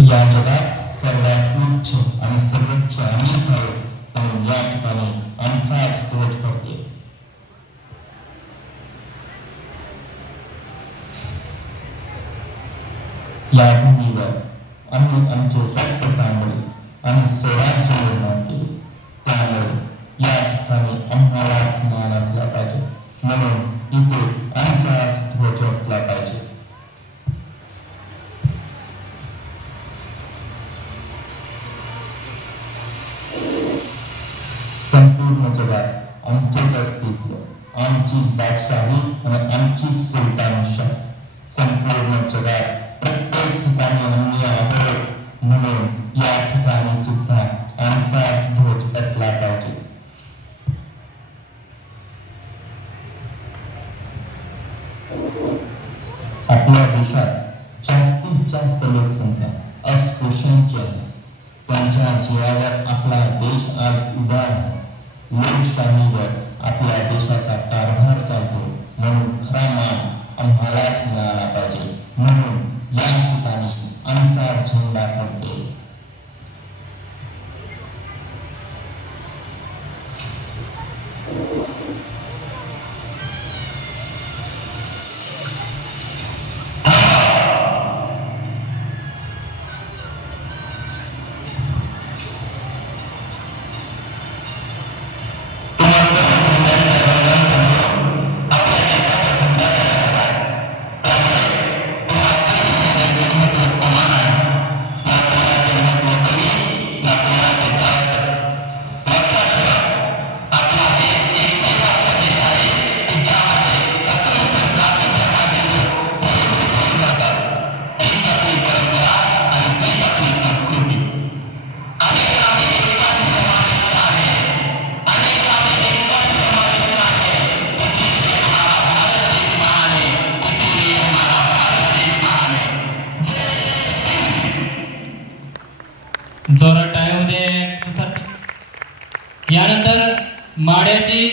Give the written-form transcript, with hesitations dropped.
या जगात सर्वात उच्च आणि सर्वोच्च आम्हीच आहोत म्हणून या ठिकाणी आमचाच ध्वज फडके. या भूमीवर आम्ही आमचे रक्त सांडले आणि स्वराज्य निर्माण केले. त्यामुळे या ठिकाणी आम्हालाच मान असला पाहिजे म्हणून इथे आमचाच ध्वज असला पाहिजे. संपूर्ण जगात आमचेच अस्तित्व, आमची बादशाही आणि आमची सुलतानशाही. संपूर्ण जगात प्रत्येक ठिकाणी आम्ही आहोत म्हणून या ठिकाणी सुद्धा आमचाच ध्वज असला पाहिजे. आपल्या देशात जास्तीत जास्त लोकसंख्या अस्पृश्यांची आहे. त्यांच्या जीवावर आपला देश आज उभा आहे. लोकशाहीवर आपल्या देशाचा कारभार चालतो म्हणून खरा मान आम्हालाच मिळाला पाहिजे म्हणून या ठिकाणी आमचा झेंडा फडकेल. जोरात टाळ्या होऊ दे. यानंतर माड्याची